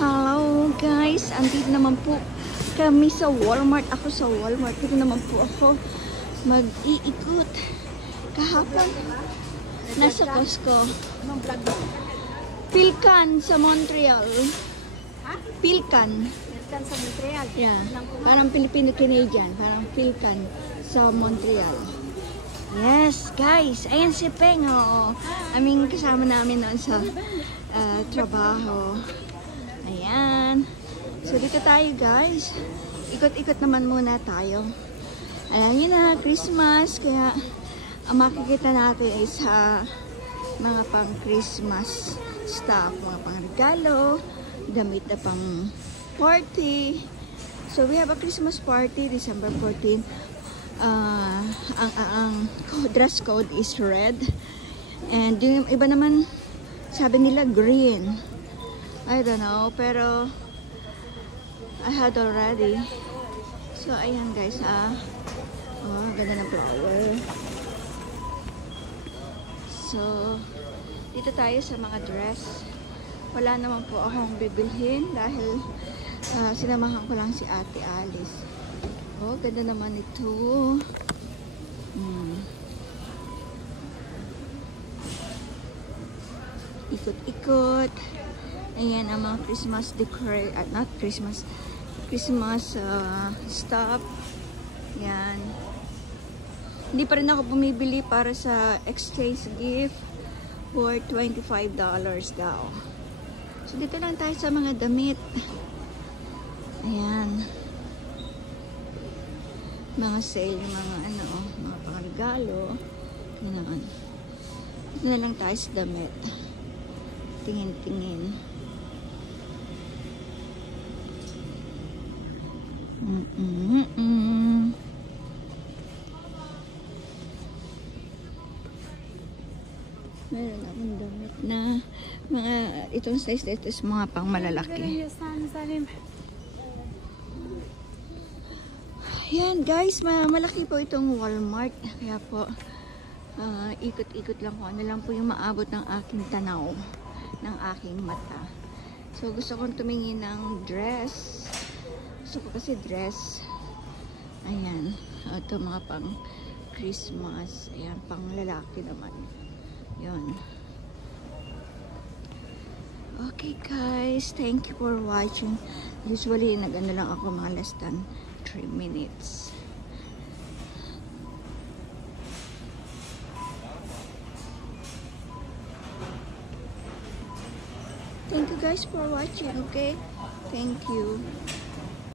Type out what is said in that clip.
Hello guys, andito naman po kami sa Walmart. Ako sa Walmart. Dito naman po ako mag-iikot. Kahapon, nasa Costco. Pilcan sa Montreal. Pilcan. Pilcan sa Montreal. Yeah. Parang Filipino-Canadian. Parang Pilcan sa Montreal. Yes, guys. Ayan si Peng. Oh. Aming kasama namin noon sa trabaho. Ayan. So, dito tayo, guys. Ikot-ikot naman muna tayo. Alam niyo na, Christmas. Kaya, ang makikita natin is mga pang-Christmas stuff. Mga pang-regalo. Damit na pang-party. So, we have a Christmas party, December 14. Ang dress code is red. And yung iba naman, sabi nila green. I don't know, pero I had already. So, ayan guys, oh, ganda ng flower. So, dito tayo sa mga dress. Wala naman po akong bibilhin dahil sinamahan ko lang si Ate Alice. Oh, ganda naman ito. Ikot-ikot. Ayan ang mga Christmas decor, not Christmas, Christmas stuff. Yan. Hindi pa rin ako bumibili para sa exchange gift for $25 daw. So, dito lang tayo sa mga damit. Ayan. Mga sale, mga ano, mga pangregalo. Ganoon. Dito na lang tayo sa damit. Tingin-tingin. Meron akong damit na mga itong size dito is mga pang malalaki. Yan guys, malaki po itong Walmart. Kaya po ikot-ikot lang ko. Ano lang po yung maabot ng aking tanaw, ng aking mata. So gusto kong tumingin ng dress. Gusto ko kasi dress. Ayan. Ito mga pang Christmas. Ayan, pang lalaki naman. Yun. Okay guys, thank you for watching. Usually nag-ano lang ako mga less than 3 minutes. Thank you guys for watching, okay? Thank you.